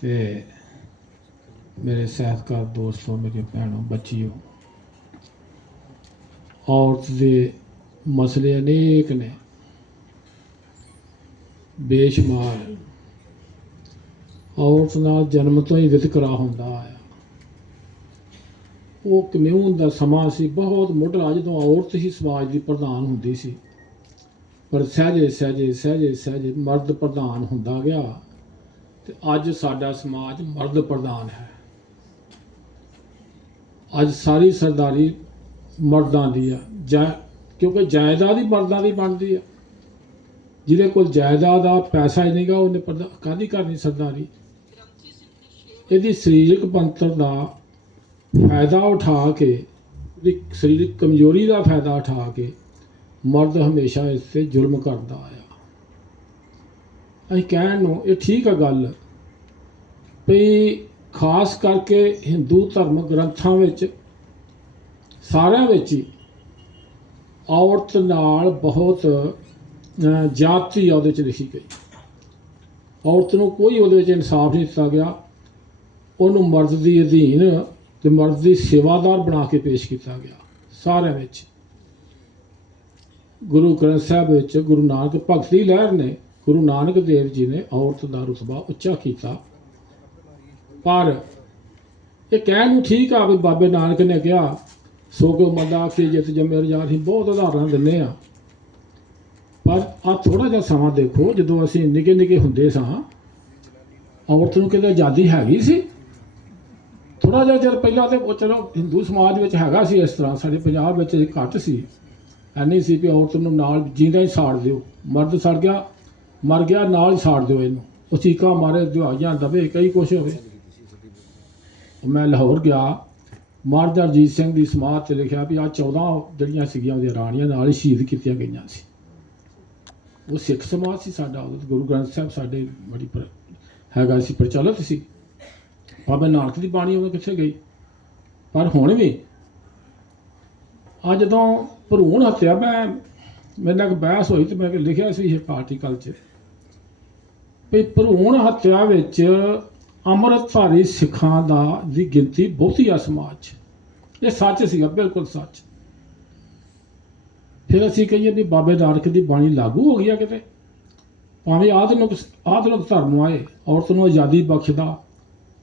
ਤੇ ਮੇਰੇ ਸਹਿਤਕਾਰ ਦੋਸਤੋ ਮੇਰੇ ਭੈਣੋ ਬੱਚਿਓ ਔਰਤ ਦੇ ਮਸਲੇ ਅਨੇਕ ਨੇ। ਬੇਸ਼ਮਾਰ। ਔਰਤ ਨਾਲ ਜਨਮ ਤੋਂ ਹੀ ਵਿਤਕਰਾ ਹੁੰਦਾ ਆਇਆ। ਉਹ ਕਮਿਊਨ ਦਾ ਸਮਾਂ ਸੀ, ਬਹੁਤ ਮੁੱਢਲਾ ਜਦੋਂ ਔਰਤ ਹੀ ਸਮਾਜ ਦੀ ਪ੍ਰਧਾਨ ਹੁੰਦੀ ਸੀ। ਪਰ ਸਹਜੇ ਸਹਜੇ ਸਹਜੇ ਸਹਜੇ ਮਰਦ ਪ੍ਰਧਾਨ ਹੁੰਦਾ ਗਿਆ। ਤੇ ਅੱਜ ਸਾਡਾ ਸਮਾਜ ਮਰਦ ਪ੍ਰਧਾਨ ਹੈ। ਅੱਜ ਸਾਰੀ ਸਰਦਾਰੀ ਮਰਦਾਂ ਦੀ ਆ। ਜੈ, ਕਿਉਂਕਿ ਜਾਇਦਾਦ ਹੀ ਮਰਦਾਂ ਦੀ ਬਣਦੀ ਆ। ਜਿਹਦੇ ਕੋਲ ਜਾਇਦਾਦ ਆ, ਪੈਸਾ ਹੀ ਨਹੀਂਗਾ, ਉਹਨੇ ਪ੍ਰਧਾ- ਕਾਹਦੀ ਕਰਨੀ ਸਰਦਾਰੀ ਇਹਦੀ ਸਰੀਰਕ ਬੰਤਰ ਦਾ ਫਾਇਦਾ ਉਠਾ ਕੇ ਉਹਦੀ ਸਰੀਰਕ ਕਮਜ਼ੋਰੀ ਦਾ ਫਾਇਦਾ ਉਠਾ ਕੇ ਮਰਦ ਹਮੇਸ਼ਾ ਇਸ ਤੇ ਜ਼ੁਲਮ ਕਰਦਾ ਆਇਆ ਅਸੀਂ ਕਹਿਣ ਨੂੰ ਇਹ ਠੀਕ ਆ ਗੱਲ। ਵੀ ਖਾਸ ਕਰਕੇ ਹਿੰਦੂ ਧਰਮ ਗ੍ਰੰਥਾਂ ਵਿੱਚ ਸਾਰਿਆਂ ਵਿੱਚ ਹੀ ਔਰਤ ਨਾਲ ਬਹੁਤ ਜਾਤੀ ਉਹਦੇ ਵਿੱਚ ਲਿਖੀ ਗਈ। ਔਰਤ ਨੂੰ ਕੋਈ ਉਹਦੇ ਵਿੱਚ ਇਨਸਾਫ ਨਹੀਂ ਦਿੱਤਾ ਗਿਆ। ਉਹਨੂੰ ਮਰਦ ਦੀ ਅਧੀਨ ਤੇ ਮਰਦ ਦੀ ਸੇਵਾਦਾਰ ਬਣਾ ਕੇ ਪੇਸ਼ ਕੀਤਾ ਗਿਆ, ਸਾਰਿਆਂ ਵਿੱਚ। ਗੁਰੂ ਗ੍ਰੰਥ ਸਾਹਿਬ ਵਿੱਚ ਗੁਰੂ ਨਾਨਕ ਭਗਤੀ ਲਹਿਰ ਨੇ ਗੁਰੂ ਨਾਨਕ ਦੇਵ ਜੀ ਨੇ ਔਰਤ ਦਾ ਰੁਤਬਾ ਉੱਚਾ ਕੀਤਾ। ਪਰ। ਇਹ ਕਹਿਣ ਨੂੰ ਠੀਕ ਆ ਵੀ ਬਾਬੇ ਨਾਨਕ ਨੇ ਕਿਹਾ, ਸੋ ਕੋ ਮੰਦਾ ਕਿ ਜਿਤ ਜਮੇ ਰਜਾ ਅਸੀਂ ਬਹੁਤ ਉਦਾਹਰਨਾਂ ਦਿੰਨੇ ਆ ਪਰ ਆ ਥੋੜਾ ਜਿਹਾ ਸਮਾਂ ਦੇਖੋ, ਜਦੋਂ ਅਸੀਂ ਨਿੱਕੇ ਨਿੱਕੇ ਹੁੰਦੇ ਸਾਂ, ਔਰਤ ਨੂੰ ਕਿਤੇ ਆਜ਼ਾਦੀ ਹੈਗੀ ਸੀ? ਥੋੜਾ ਜਿਹਾ ਚਿਰ ਪਹਿਲਾਂ ਤੇ ਉਹ ਚਲੋ ਹਿੰਦੂ ਸਮਾਜ ਵਿੱਚ ਹੈਗਾ ਸੀ ਇਸ ਤਰ੍ਹਾਂ, ਸਾਡੇ ਪੰਜਾਬ ਵਿੱਚ ਘੱਟ ਸੀ। ਐਨੀ ਸੀ ਵੀ ਔਰਤ ਨੂੰ ਨਾਲ ਜਿੰਦਾ ਹੀ ਸਾੜ ਦਿਓ। ਮਰਦ ਸੜ ਗਿਆ, ਮਰ ਗਿਆ, ਨਾਲ ਹੀ ਸਾੜ ਦਿਓ ਇਹਨੂੰ। ਉਹ ਚੀਕਾਂ ਮਾਰੇ, ਦੁਹਾਈਆਂ ਦਵੇ, ਕਈ ਕੁਛ ਹੋਵੇ। ਮੈਂ ਲਾਹੌਰ ਗਿਆ ਮਹਾਰਾਜਾ ਰਣਜੀਤ ਸਿੰਘ ਦੀ ਸਮਾਧ ਤੇ ਲਿਖਿਆ ਵੀ ਆ 14 ਜਿਹੜੀਆਂ ਸੀਗੀਆਂ ਉਹਦੀਆਂ ਰਾਣੀਆਂ ਨਾਲ ਹੀ ਸ਼ਹੀਦ ਕੀਤੀਆਂ ਗਈਆਂ ਸੀ। ਉਹ ਸਿੱਖ ਸਮਾਜ ਸੀ ਸਾਡਾ ਉਦੋਂ ਗੁਰੂ ਗ੍ਰੰਥ ਸਾਹਿਬ ਸਾਡੇ ਬੜੀ ਪਰ, ਹੈਗਾ ਸੀ, ਪ੍ਰਚਲਿਤ ਸੀ। ਬਾਬਾ ਨਾਨਕ ਦੀ ਬਾਣੀ ਉਹ ਕਿੱਥੇ ਗਈ। ਪਰ ਹੁਣ ਵੀ ਅੱਜ ਜਦੋਂ ਭਰੂਣ ਹੱਤਿਆ, ਮੈਂ, ਮੇਰੇ ਨਾਲ ਬਹਿਸ ਹੋਈ ਤੇ ਮੈਂ ਲਿਖਿਆ ਸੀ ਇੱਕ ਆਰਟੀਕਲ 'ਚ ਵੀ ਭਰੂਣ ਹੱਤਿਆ ਵਿੱਚ ਅੰਮ੍ਰਿਤਧਾਰੀ ਸਿੱਖਾਂ ਦਾ ਦੀ ਗਿਣਤੀ ਬਹੁਤੀ ਆ ਸਮਾਜ 'ਚ। ਇਹ ਸੱਚ ਸੀਗਾ, ਬਿਲਕੁਲ ਸੱਚ। ਫਿਰ ਅਸੀਂ ਕਹੀਏ ਵੀ ਬਾਬੇ ਨਾਨਕ ਦੀ ਬਾਣੀ ਲਾਗੂ ਹੋ ਗਈ ਆ ਕਿਤੇ? ਭਾਵੇਂ ਆਧੁਨਿਕ ਆਧੁਨਿਕ ਧਰਮ ਆਏ, ਔਰਤ ਨੂੰ ਆਜ਼ਾਦੀ ਬਖਸ਼ਦਾ,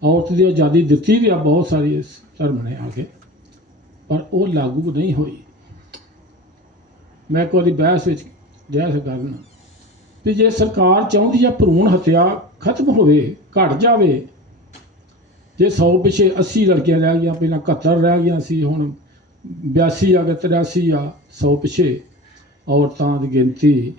ਔਰਤ ਦੀ ਆਜ਼ਾਦੀ ਦਿੱਤੀ ਵੀ ਆ, ਬਹੁਤ ਸਾਰੀ ਇਸ ਧਰਮ ਨੇ ਆ ਕੇ। ਪਰ ਉਹ ਲਾਗੂ ਨਹੀਂ ਹੋਈ। ਮੈਂ ਕੋਈ ਬਹਿਸ ਵਿੱਚ ਜੈਸ ਕਰਨ ਵੀ ਜੇ ਸਰਕਾਰ ਚਾਹੁੰਦੀ ਆ ਭਰੂਣ ਹੱਤਿਆ ਖਤਮ ਹੋਵੇ, ਘਟ ਜਾਵੇ। ਜੇ 100 ਪਿਛੇ 80 ਲੜਕੀਆਂ ਰਹਿ ਗਈਆਂ, ਪਹਿਲਾਂ 71 ਰਹਿ ਗਈਆਂ ਸੀ, ਹੁਣ 82 ਆ ਗਏ 83 ਆ 100 ਪਿਛੇ ਔਰਤਾਂ ਦੀ ਗਿਣਤੀ।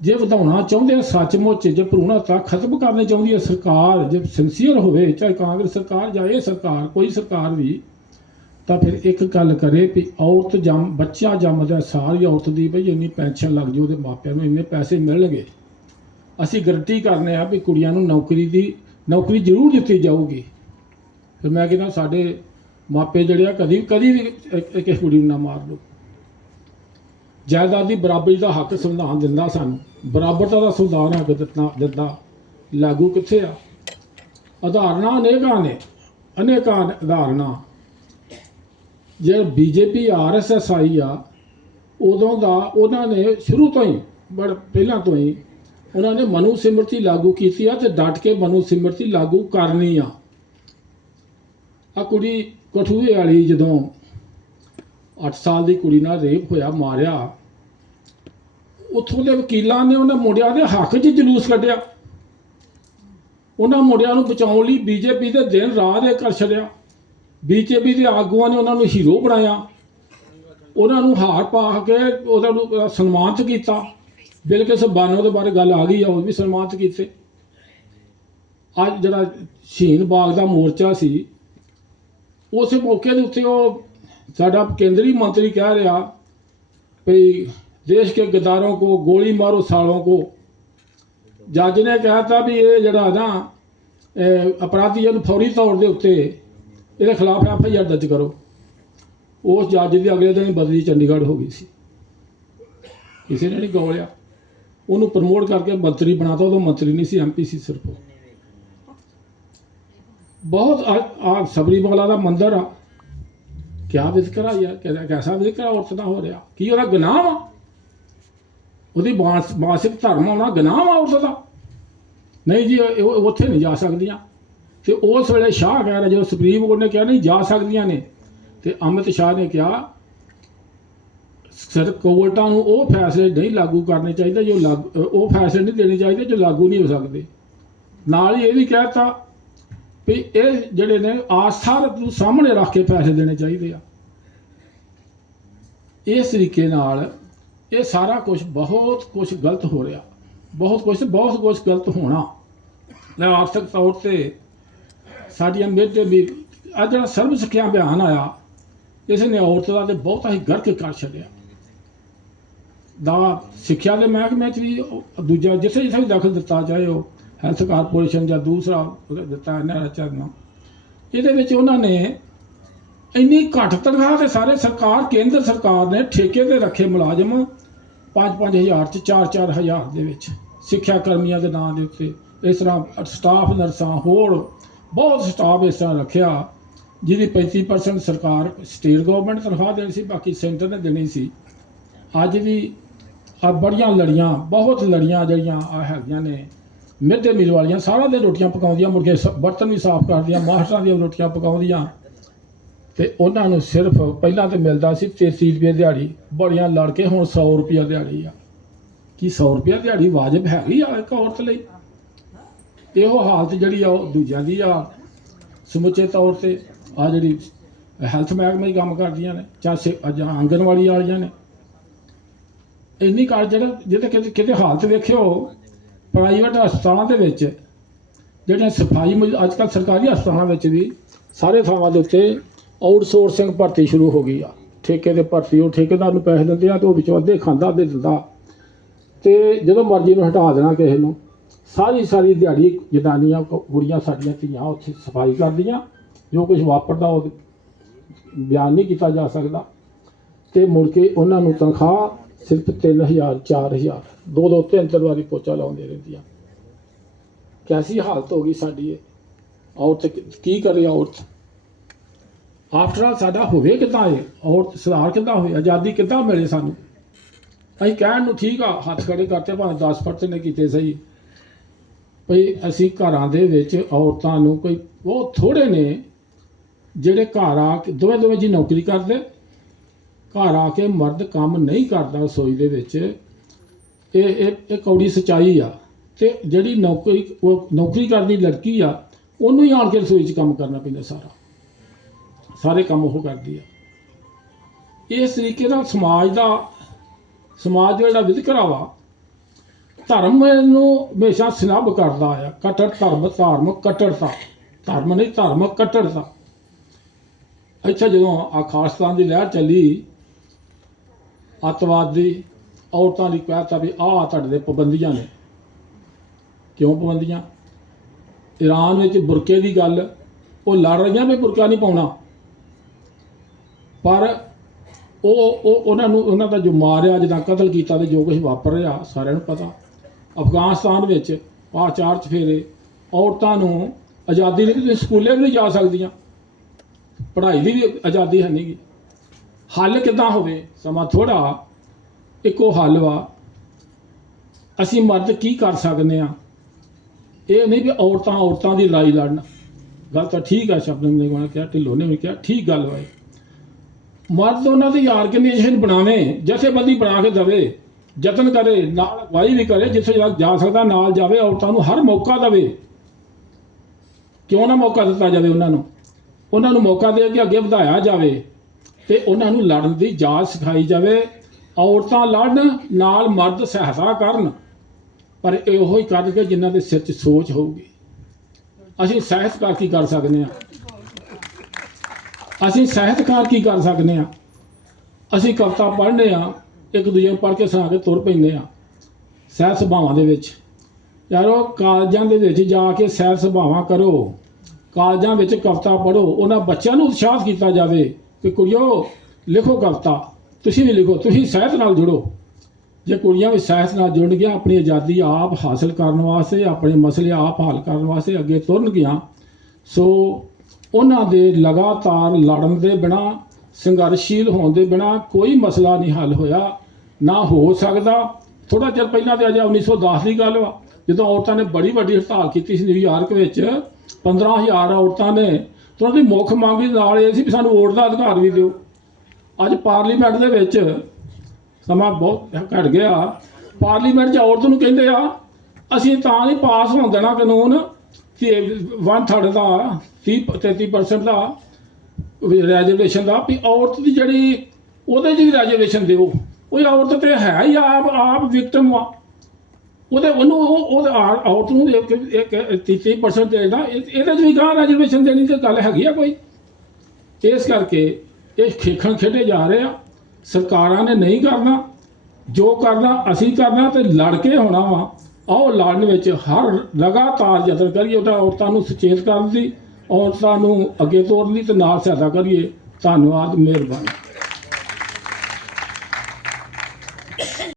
ਜੇ ਵਧਾਉਣਾ ਚਾਹੁੰਦੇ ਆ ਸੱਚਮੁੱਚ, ਜੇ ਭਰੂਣ ਹੱਤਿਆ ਖਤਮ ਕਰਨੀ ਚਾਹੁੰਦੀ ਹੈ ਸਰਕਾਰ, ਜੇ ਸਿੰਸੀਅਰ ਹੋਵੇ, ਚਾਹੇ ਕਾਂਗਰਸ ਸਰਕਾਰ ਜਾਂ ਇਹ ਸਰਕਾਰ, ਕੋਈ ਸਰਕਾਰ ਵੀ, ਤਾਂ ਫਿਰ ਇੱਕ ਗੱਲ ਕਰੇ ਵੀ ਔਰਤ ਜੰਮ ਬੱਚਾ ਜੰਮਦਾ ਸਾਰੀ ਔਰਤ ਦੀ ਬਈ ਇੰਨੀ ਪੈਨਸ਼ਨ ਲੱਗ ਜੂ, ਉਹਦੇ ਮਾਪਿਆਂ ਨੂੰ ਇੰਨੇ ਪੈਸੇ ਮਿਲਣਗੇ। ਅਸੀਂ ਗਰੰਟੀ ਕਰਨੇ ਆ ਵੀ ਕੁੜੀਆਂ ਨੂੰ ਨੌਕਰੀ ਦੀ, ਨੌਕਰੀ ਜ਼ਰੂਰ ਦਿੱਤੀ ਜਾਊਗੀ। ਫਿਰ ਮੈਂ ਕਹਿੰਦਾ ਸਾਡੇ ਮਾਪੇ ਜਿਹੜੇ ਆ, ਕਦੀ ਕਦੀ ਵੀ ਕਿਸੇ ਕੁੜੀ ਨੂੰ ਨਾ ਮਾਰ ਲਓ ਜਾਇਦਾਦ ਦੀ ਬਰਾਬਰੀ ਦਾ ਹੱਕ ਸੰਵਿਧਾਨ ਦਿੰਦਾ ਸਾਨੂੰ। ਬਰਾਬਰਤਾ ਦਾ ਸੰਵਿਧਾਨ ਹੱਕ ਦਿੱਤਾ ਦਿੰਦਾ ਲਾਗੂ ਕਿੱਥੇ ਆ? ਉਦਾਹਰਨਾਂ ਅਨੇਕਾਂ ਨੇ, ਅਨੇਕਾਂ ਉਦਾਹਰਨਾਂ ਜੇ ਬੀਜੇਪੀ, ਆਰਐਸਐਸ ਆਈ ਆ, ਉਦੋਂ ਦਾ ਉਹਨਾਂ ਨੇ ਸ਼ੁਰੂ ਤੋਂ ਹੀ, ਬੜ ਪਹਿਲਾਂ ਤੋਂ ਹੀ ਉਹਨਾਂ ਨੇ ਮਨੂ ਸਿਮਰਤੀ ਲਾਗੂ ਕੀਤੀ ਆ ਤੇ ਡਟ ਕੇ ਮਨੂ ਸਿਮਰਤੀ ਲਾਗੂ ਕਰਨੀ ਆ। ਆ ਕੁੜੀ ਕਠੂਏ ਵਾਲੀ ਜਦੋਂ 8 ਸਾਲ ਦੀ ਕੁੜੀ ਨਾਲ ਰੇਪ ਹੋਇਆ, ਮਾਰਿਆ, ਉੱਥੋਂ ਦੇ ਵਕੀਲਾਂ ਨੇ ਉਹਨਾਂ ਮੁੰਡਿਆਂ ਦੇ ਹੱਕ 'ਚ ਜਲੂਸ ਕੱਢਿਆ। ਉਹਨਾਂ ਮੁੰਡਿਆਂ ਨੂੰ ਬਚਾਉਣ ਲਈ ਬੀਜੇਪੀ ਦੇ ਦਿਨ ਰਾਤ ਇਹ ਕਰ ਛੱਡਿਆ। ਬੀਜੇਪੀ ਦੇ ਆਗੂਆਂ ਨੇ ਉਹਨਾਂ ਨੂੰ ਹੀਰੋ ਬਣਾਇਆ। ਉਹਨਾਂ ਨੂੰ ਹਾਰ ਪਾ ਕੇ ਉਹਨਾਂ ਨੂੰ ਸਨਮਾਨਿਤ ਕੀਤਾ। ਬਿਲਕੁਲ ਬਾਨੋ ਦੇ ਬਾਰੇ ਗੱਲ ਆ ਗਈ ਆ ਉਹ ਵੀ ਸਨਮਾਨਿਤ ਕੀਤੇ। ਅੱਜ ਜਿਹੜਾ ਸ਼ਹੀਨ ਬਾਗ ਦਾ ਮੋਰਚਾ ਸੀ, ਉਸ ਮੌਕੇ ਦੇ ਉੱਤੇ ਉਹ ਸਾਡਾ ਕੇਂਦਰੀ ਮੰਤਰੀ ਕਹਿ ਰਿਹਾ ਭਈ ਦੇਸ਼ ਕੇ ਗਦਾਰੋਂ ਕੋ, ਗੋਲੀ ਮਾਰੋ ਸਾਲੋਂ ਕੋ। ਜੱਜ ਨੇ ਕਹਿਤਾ ਵੀ ਇਹ ਜਿਹੜਾ ਨਾ ਅਪਰਾਧੀਆਂ ਨੂੰ ਫੌਰੀ ਤੌਰ ਦੇ ਉੱਤੇ ਇਹਦੇ ਖਿਲਾਫ ਐਫ ਆਈ ਆਰ ਦਰਜ ਕਰੋ। ਉਸ ਜੱਜ ਦੀ ਅਗਲੇ ਦਿਨ ਬਦਲੀ ਚੰਡੀਗੜ੍ਹ ਹੋ ਗਈ ਸੀ। ਕਿਸੇ ਨੇ ਨਹੀਂ ਗੋਲਿਆ ਉਹਨੂੰ ਪ੍ਰਮੋਟ ਕਰਕੇ ਮੰਤਰੀ ਬਣਾਤਾ ਉਦੋਂ ਮੰਤਰੀ ਨਹੀਂ ਸੀ ਐਮਪੀ ਸੀ ਸਿਰਫ ਬਹੁਤ ਆ ਸਬਰੀਮਾਲਾ ਦਾ ਮੰਦਰ ਆ। ਕਿਆ ਵਿਜ਼ਕਰਾ ਯਾਰ ਕਿਹਦਾ ਕੈਸਾ ਵਿਜ਼ਕਰਾ ਔਰਤ ਦਾ ਹੋ ਰਿਹਾ? ਕੀ ਉਹਦਾ ਗੁਨਾਹ ਆ ਉਹਦੀ ਮਾਸ- ਮਾਸਿਕ ਧਰਮ ਆਉਣਾ ਗੁਨਾਹ ਆ ਔਰਤ ਦਾ। ਨਹੀਂ ਜੀ ਉੱਥੇ ਨਹੀਂ ਜਾ ਸਕਦੀਆਂ। ਤੇ ਉਸ ਵੇਲੇ ਸ਼ਾਹ ਕਹਿ ਰਿਹਾ, ਜਦੋਂ ਸੁਪਰੀਮ ਕੋਰਟ ਨੇ ਕਿਹਾ ਨਹੀਂ ਜਾ ਸਕਦੀਆਂ ਨੇ, ਤੇ ਅਮਿਤ ਸ਼ਾਹ ਨੇ ਕਿਹਾ ਸਰ ਕੋਰਟਾਂ ਨੂੰ ਉਹ ਫੈਸਲੇ ਨਹੀਂ ਲਾਗੂ ਕਰਨੇ ਚਾਹੀਦੇ, ਜੋ ਲਾਗ- ਉਹ ਫੈਸਲੇ ਨਹੀਂ ਦੇਣੇ ਚਾਹੀਦੇ, ਜੋ ਲਾਗੂ ਨਹੀਂ ਹੋ ਸਕਦੇ। ਨਾਲ ਹੀ ਇਹ ਵੀ ਕਹਿਤਾ ਵੀ ਇਹ ਜਿਹੜੇ ਨੇ ਆਸਥਾ ਨੂੰ ਸਾਹਮਣੇ ਰੱਖ ਕੇ ਫੈਸਲੇ ਦੇਣੇ ਚਾਹੀਦੇ ਆ। ਇਸ ਤਰੀਕੇ ਨਾਲ ਇਹ ਸਾਰਾ ਕੁਝ ਬਹੁਤ ਕੁਝ ਗਲਤ ਹੋ ਰਿਹਾ। ਬਹੁਤ ਕੁਝ ਬਹੁਤ ਕੁਝ ਗਲਤ ਹੋਣਾ। ਲੈ ਆਰਥਿਕ ਤੌਰ ਤੇ ਸਾਡੀਆਂ ਮਿਹਨਤ ਵੀ, ਅੱਜ ਜਿਹੜਾ ਸਰਵ ਸਿੱਖਿਆ ਅਭਿਆਨ ਆਇਆ, ਇਸ ਨੇ ਔਰਤ ਦਾ ਤੇ ਬਹੁਤਾ ਹੀ ਗਰਕ ਕਰ ਛੱਡਿਆ। ਦਾ ਸਿੱਖਿਆ ਦੇ ਮਹਿਕਮੇ 'ਚ ਵੀ ਦੂਜਾ ਜਿੱਥੇ ਜਿੱਥੇ ਵੀ ਦਖਲ ਦਿੱਤਾ ਚਾਹੇ ਉਹ ਹੈਲਥ ਕਾਰਪੋਰੇਸ਼ਨ ਜਾਂ ਦੂਸਰਾ ਦਿੱਤਾ ਇਹਨਾਂ ਦਾ ਚਰਨਾ ਇਹਦੇ ਵਿੱਚ ਉਹਨਾਂ ਨੇ ਇੰਨੀ ਘੱਟ ਤਨਖਾਹ ਤੇ ਸਾਰੇ ਸਰਕਾਰ, ਕੇਂਦਰ ਸਰਕਾਰ ਨੇ ਠੇਕੇ ਤੇ ਰੱਖੇ ਮੁਲਾਜ਼ਮ 5-5000 ਚ 4-4000 ਦੇ ਵਿੱਚ। ਸਿੱਖਿਆ ਕਰਮੀਆਂ ਦੇ ਨਾਂ ਦੇ ਉੱਤੇ ਇਸ ਤਰ੍ਹਾਂ ਸਟਾਫ ਨਰਸਾਂ ਹੋਰ ਬਹੁਤ ਸਟਾਫ ਇਸ ਤਰ੍ਹਾਂ ਰੱਖਿਆ, ਜਿਹਦੀ 35% ਸਰਕਾਰ ਸਟੇਟ ਗਵਰਨਮੈਂਟ ਤਨਖਾਹ ਦੇਣੀ ਸੀ, ਬਾਕੀ ਸੈਂਟਰ ਨੇ ਦੇਣੀ ਸੀ। ਅੱਜ ਵੀ ਆ ਬੜੀਆਂ ਲੜੀਆਂ, ਬਹੁਤ ਲੜੀਆਂ ਜਿਹੜੀਆਂ ਆ ਹੈਗੀਆਂ ਨੇ। ਮਿਡ ਡੇ ਮੀਲ ਵਾਲੀਆਂ ਸਾਰਾ ਦਿਨ ਰੋਟੀਆਂ ਪਕਾਉਂਦੀਆਂ, ਮੁੜ ਕੇ ਸ- ਬਰਤਨ ਵੀ ਸਾਫ਼ ਕਰਦੀਆਂ, ਮਾਸਟਰਾਂ ਦੀਆਂ ਰੋਟੀਆਂ ਪਕਾਉਂਦੀਆਂ। ਤੇ ਉਹਨਾਂ ਨੂੰ ਸਿਰਫ ਪਹਿਲਾਂ ਤੇ ਮਿਲਦਾ ਸੀ 33 ਰੁਪਏ ਦਿਹਾੜੀ, ਬੜੀਆਂ ਲੜ ਕੇ ਹੁਣ 100 ਰੁਪਏ ਦਿਹਾੜੀ ਆ। ਕੀ 100 ਰੁਪਏ ਦਿਹਾੜੀ ਵਾਜਬ ਹੈਗੀ ਆ ਇੱਕ ਔਰਤ ਲਈ? ਇਹੋ ਹਾਲਤ ਜਿਹੜੀ ਆ ਉਹ ਦੂਜਿਆਂ ਦੀ ਆ। ਸਮੁੱਚੇ ਤੌਰ ਤੇ ਆ ਜਿਹੜੀ ਹੈਲਥ ਮਹਿਕਮੇ ਕੰਮ ਕਰਦੀਆਂ ਨੇ ਚਾਹੇ ਜਾਂ ਆਂਗਨਵਾੜੀ ਵਾਲੀਆਂ ਨੇ। ਇੰਨੀ ਕਾਰ ਜਿਹੜਾ ਜਿਹਦੇ ਕਿਤੇ ਕਿਤੇ ਹਾਲਤ ਵੇਖਿਓ ਪ੍ਰਾਈਵੇਟ ਹਸਪਤਾਲਾਂ ਦੇ ਵਿੱਚ, ਜਿਹੜੀਆਂ ਸਫ਼ਾਈ ਅੱਜ ਕੱਲ੍ਹ ਸਰਕਾਰੀ ਹਸਪਤਾਲਾਂ ਵਿੱਚ ਵੀ ਸਾਰੇ ਥਾਵਾਂ ਦੇ ਉੱਤੇ ਆਊਟਸੋਰਸਿੰਗ ਭਰਤੀ ਸ਼ੁਰੂ ਹੋ ਗਈ ਆ। ਠੇਕੇ ਤੇ ਭਰਤੀ, ਉਹ ਠੇਕੇਦਾਰ ਨੂੰ ਪੈਸੇ ਦਿੰਦੇ ਆ ਤੇ ਉਹ ਵਿੱਚੋਂ ਅੱਧੇ ਖਾਂਦਾ, ਅੱਧੇ ਦਿੰਦਾ। ਤੇ ਜਦੋਂ ਮਰਜ਼ੀ ਨੂੰ ਹਟਾ ਦੇਣਾ ਕਿਸੇ ਨੂੰ, ਸਾਰੀ ਸਾਰੀ ਦਿਹਾੜੀ ਜਨਾਨੀਆਂ ਕੁ- ਕੁੜੀਆਂ ਸਾਡੀਆਂ ਧੀਆਂ ਉੱਥੇ ਸਫ਼ਾਈ ਕਰਦੀਆਂ, ਜੋ ਕੁਝ ਵਾਪਰਦਾ ਉਹ ਬਿਆਨ ਨਹੀਂ ਕੀਤਾ ਜਾ ਸਕਦਾ। ਤੇ ਮੁੜ ਕੇ ਉਹਨਾਂ ਨੂੰ ਤਨਖਾਹ ਸਿਰਫ 3000 4000 ਦੋ ਦੋ ਤਿੰਨ ਤਿੰਨ ਵਾਰੀ ਪੋਚਾ ਲਾਉਂਦੇ ਰਹਿੰਦੀਆਂ। ਕੈਸੀ ਹਾਲਤ ਹੋ ਗਈ ਸਾਡੀ ਇਹ? ਔਰਤ ਕੀ- ਕਰੇ ਔਰਤ? ਆਫਟਰ ਆਲ ਸਾਡਾ ਹੋਵੇ ਕਿੱਦਾਂ ਇਹ? ਔਰਤ ਸੁਧਾਰ ਕਿੱਦਾਂ ਹੋਵੇ ਆਜ਼ਾਦੀ ਕਿੱਦਾਂ ਮਿਲੇ ਸਾਨੂੰ? ਅਸੀਂ ਕਹਿਣ ਨੂੰ ਠੀਕ ਆ, ਹੱਥ ਖੜੇ ਕਰਤੇ, ਭਾਵੇਂ 10 ਪਰਚੇ ਨੇ ਕੀਤੇ ਸਹੀ। ਭਈ ਅਸੀਂ ਘਰਾਂ ਦੇ ਵਿੱਚ ਔਰਤਾਂ ਨੂੰ ਕੋਈ ਬਹੁਤ ਥੋੜੇ ਨੇ, ਜਿਹੜੇ ਘਰ ਆ ਕੇ ਦੋਵੇਂ ਦੋਵੇਂ ਜੀ ਨੌਕਰੀ ਕਰਦੇ ਘਰ ਆ ਕੇ ਮਰਦ ਕੰਮ ਨਹੀਂ ਕਰਦਾ ਰਸੋਈ ਦੇ ਵਿੱਚ, ਇਹ ਇਹ ਇਹ ਕੌੜੀ ਸਚਾਈ ਆ। ਤੇ ਜਿਹੜੀ ਨੌਕਰੀ, ਉਹ ਨੌਕਰੀ ਕਰਦੀ ਲੜਕੀ ਆ, ਉਹਨੂੰ ਹੀ ਆਣ ਕੇ ਰਸੋਈ 'ਚ ਕੰਮ ਕਰਨਾ ਪੈਂਦਾ ਸਾਰਾ। ਸਾਰੇ ਕੰਮ ਉਹ ਕਰਦੀ ਆ। ਇਸ ਤਰੀਕੇ ਨਾਲ ਸਮਾਜ ਦਾ ਸਮਾਜ ਦਾ ਜਿਹੜਾ ਵਿਤਕਰਾ ਵਾ, ਧਰਮ ਨੂੰ ਹਮੇਸ਼ਾ ਸਨੱਬ ਕਰਦਾ ਆ। ਕਟੜ ਧਰਮ, ਧਾਰਮਿਕ ਕਟੜਤਾ। ਧਰਮ ਨਹੀਂ, ਧਾਰਮਿਕ ਕਟੜਤਾ। ਇੱਥੇ ਜਦੋਂ ਆ ਖਾਲਿਸਤਾਨ ਦੀ ਲਹਿਰ ਚੱਲੀ ਅੱਤਵਾਦੀ ਔਰਤਾਂ ਦੀ ਕਹਿਤਾ ਵੀ ਆਹ ਤੁਹਾਡੇ ਦੇ ਪਾਬੰਦੀਆਂ ਨੇ। ਕਿਉਂ ਪਾਬੰਦੀਆਂ? ਈਰਾਨ ਵਿੱਚ ਬੁਰਕੇ ਦੀ ਗੱਲ, ਉਹ ਲੜ ਰਹੀਆਂ ਵੀ ਬੁਰਕਾ ਨਹੀਂ ਪਾਉਣਾ। ਪਰ ਉਹ ਉਹ, ਉਹਨਾਂ ਨੂੰ, ਉਹਨਾਂ ਦਾ ਜੋ ਮਾਰਿਆ, ਜਿੱਦਾਂ ਕਤਲ ਕੀਤਾ ਤੇ ਜੋ ਕੁਝ ਵਾਪਰ ਰਿਹਾ, ਸਾਰਿਆਂ ਨੂੰ ਪਤਾ। ਅਫਗਾਨਿਸਤਾਨ ਵਿੱਚ ਆਹ ਚਾਰ ਚਫੇਰੇ, ਔਰਤਾਂ ਨੂੰ ਆਜ਼ਾਦੀ ਨਹੀਂ ਤੁਸੀਂ ਸਕੂਲੇ ਵੀ ਨਹੀਂ ਜਾ ਸਕਦੀਆਂ। ਪੜ੍ਹਾਈ ਦੀ ਵੀ ਆਜ਼ਾਦੀ ਹੈ ਨਹੀਂਗੀ ਹੱਲ ਕਿੱਦਾਂ ਹੋਵੇ? ਸਮਾਂ ਥੋੜਾ ਇੱਕੋ ਹੱਲ ਵਾ। ਅਸੀਂ ਮਰਦ ਕੀ ਕਰ ਸਕਦੇ ਆ ਇਹ ਨਹੀਂ ਵੀ ਔਰਤਾਂ ਔਰਤਾਂ ਦੀ ਲੜਾਈ ਲੜਨ। ਗੱਲ ਤਾਂ ਠੀਕ ਆ, ਸ਼ਬਦ ਨੇ ਕੋਲ ਕਿਹਾ, ਢਿੱਲੋਂ ਨੇ ਵੀ ਕਿਹਾ, ਠੀਕ ਗੱਲ ਵਾ ਮਰਦ ਉਹਨਾਂ ਦੀ ਆਰਗੇਨਾਈਜੇਸ਼ਨ ਬਣਾਵੇ, ਜਥੇਬੰਦੀ ਬਣਾ ਕੇ ਦਵੇ, ਯਤਨ ਕਰੇ, ਨਾਲ ਅਗਵਾਈ ਵੀ ਕਰੇ, ਜਿੱਥੇ ਜਾ- ਜਾ ਸਕਦਾ, ਨਾਲ ਜਾਵੇ, ਔਰਤਾਂ ਨੂੰ ਹਰ ਮੌਕਾ ਦਵੇ। ਕਿਉਂ ਨਾ ਮੌਕਾ ਦਿੱਤਾ ਜਾਵੇ ਉਹਨਾਂ ਨੂੰ? ਉਹਨਾਂ ਨੂੰ ਮੌਕਾ ਦੇ ਕੇ ਅੱਗੇ ਵਧਾਇਆ ਜਾਵੇ। ਤੇ ਉਹਨਾਂ ਨੂੰ ਲੜਨ ਦੀ ਜਾਚ ਸਿਖਾਈ ਜਾਵੇ। ਔਰਤਾਂ ਲੜਨ, ਨਾਲ ਮਰਦ ਸਹਾਇਤਾ ਕਰਨ। ਪਰ ਇਹੋ ਹੀ ਕਰਨਗੇ ਜਿਨ੍ਹਾਂ ਦੇ ਸਿਰ 'ਚ ਸੋਚ ਹੋਊਗੀ। ਅਸੀਂ ਸਾਹਿਤਕਾਰ ਕੀ ਕਰ ਸਕਦੇ ਹਾਂ? ਅਸੀਂ ਸਾਹਿਤਕਾਰ ਕੀ ਕਰ ਸਕਦੇ ਹਾਂ? ਅਸੀਂ ਕਵਿਤਾ ਪੜ੍ਹਨੇ ਆ ਇੱਕ ਦੂਜੇ ਨੂੰ ਪੜ੍ਹ ਕੇ ਸੁਣਾ ਕੇ ਤੁਰ ਪੈਂਦੇ ਆ ਸਹਿ ਸੁਭਾਵਾਂ ਦੇ ਵਿੱਚ। ਯਾਰੋ, ਕਾਲਜਾਂ ਦੇ ਵਿੱਚ ਜਾ ਕੇ ਸਹਿ ਸੁਭਾਵਾਂ ਕਰੋ। ਕਾਲਜਾਂ ਵਿੱਚ ਕਵਿਤਾ ਪੜ੍ਹੋ। ਉਹਨਾਂ ਬੱਚਿਆਂ ਨੂੰ ਉਤਸ਼ਾਹਿਤ ਕੀਤਾ ਜਾਵੇ। ਕਿ ਕੁੜੀਓ, ਲਿਖੋ ਕਵਿਤਾ ਤੁਸੀਂ ਵੀ ਲਿਖੋ, ਤੁਸੀਂ ਸਾਹਿਤ ਨਾਲ ਜੁੜੋ। ਜੇ ਕੁੜੀਆਂ ਵੀ ਸਾਹਿਤ ਨਾਲ ਜੁੜਨਗੀਆਂ, ਆਪਣੀ ਆਜ਼ਾਦੀ ਆਪ ਹਾਸਲ ਕਰਨ ਵਾਸਤੇ, ਆਪਣੇ ਮਸਲੇ ਆਪ ਹੱਲ ਕਰਨ ਵਾਸਤੇ ਅੱਗੇ ਤੁਰਨਗੀਆਂ, ਸੋ ਉਹਨਾਂ ਦੇ ਲਗਾਤਾਰ ਲੜਨ ਦੇ ਬਿਨਾ ਸੰਘਰਸ਼ੀਲ ਹੋਣ ਦੇ ਬਿਨਾ ਕੋਈ ਮਸਲਾ ਨਹੀਂ ਹੱਲ ਹੋਇਆ, ਨਾ ਹੋ ਸਕਦਾ। ਥੋੜਾ ਚਿਰ ਪਹਿਲਾਂ ਤੇ ਅਜੇ 1910 ਦੀ ਗੱਲ ਵਾ, ਜਦੋਂ ਔਰਤਾਂ ਨੇ ਬੜੀ ਵੱਡੀ ਹੜਤਾਲ ਕੀਤੀ ਸੀ ਨਿਊਯਾਰਕ ਵਿੱਚ 15000 ਔਰਤਾਂ ਨੇ ਉਹਨਾਂ ਦੀ ਮੁੱਖ ਮੰਗ ਦੇ ਨਾਲ ਇਹ ਸੀ ਵੀ ਸਾਨੂੰ ਵੋਟ ਦਾ ਅਧਿਕਾਰ ਵੀ ਦਿਓ। ਅੱਜ ਪਾਰਲੀਮੈਂਟ ਦੇ ਵਿੱਚ ਸਮਾਂ ਬਹੁਤ ਘਟ ਗਿਆ। ਪਾਰਲੀਮੈਂਟ 'ਚ ਔਰਤ ਨੂੰ ਕਹਿੰਦੇ ਆ, ਅਸੀਂ ਤਾਂ ਨਹੀਂ ਪਾਸ ਹੋਣ ਦੇਣਾ ਕਾਨੂੰਨ ਕਿ ਵਨ ਥਰਡ ਦਾ 30 33% ਦਾ ਰੈਜ਼ਰਵੇਸ਼ਨ ਦਾ ਵੀ ਔਰਤ ਦੀ ਜਿਹੜੀ ਉਹਦੇ 'ਚ ਵੀ ਰੈਜ਼ਰਵੇਸ਼ਨ ਦਿਓ। ਉਹ ਔਰਤ ਤੇ ਹੈ ਹੀ ਆਪ ਆਪ ਵਿਕਟਮ ਆ। ਉਹਦੇ ਉਹਨੂੰ ਉਹ ਉਹ ਔਰ- ਨੂੰ ਇੱਕ ਇੱਕ 33% ਦੇਣਾ ਇਹਦੇ 'ਚ ਵੀ ਗਾਂ ਰੈਜ਼ਰਵੇਸ਼ਨ ਦੇਣੀ ਤੇ ਗੱਲ ਹੈਗੀ ਆ ਕੋਈ। ਇਸ ਕਰਕੇ ਇਹ ਖੇਖਣ ਖੇਡੇ ਜਾ ਰਹੇ ਆ। ਸਰਕਾਰਾਂ ਨੇ ਨਹੀਂ ਕਰਨਾ। ਜੋ ਕਰਨਾ, ਅਸੀਂ ਕਰਨਾ ਤੇ ਲੜ ਕੇ ਹੋਣਾ ਵਾ। ਆਓ ਲੜਨ ਵਿੱਚ ਹਰ ਲਗਾਤਾਰ ਯਤਨ ਕਰੀਏ ਉਹਦਾ ਔਰਤਾਂ ਨੂੰ ਸੁਚੇਤ ਕਰਨ ਦੀ, ਔਰਤਾਂ ਨੂੰ ਅੱਗੇ ਤੋਰਨ ਦੀ ਤੇ ਨਾਲ ਸਹਾਇਤਾ ਕਰੀਏ। ਧੰਨਵਾਦ, ਮਿਹਰਬਾਨੀ।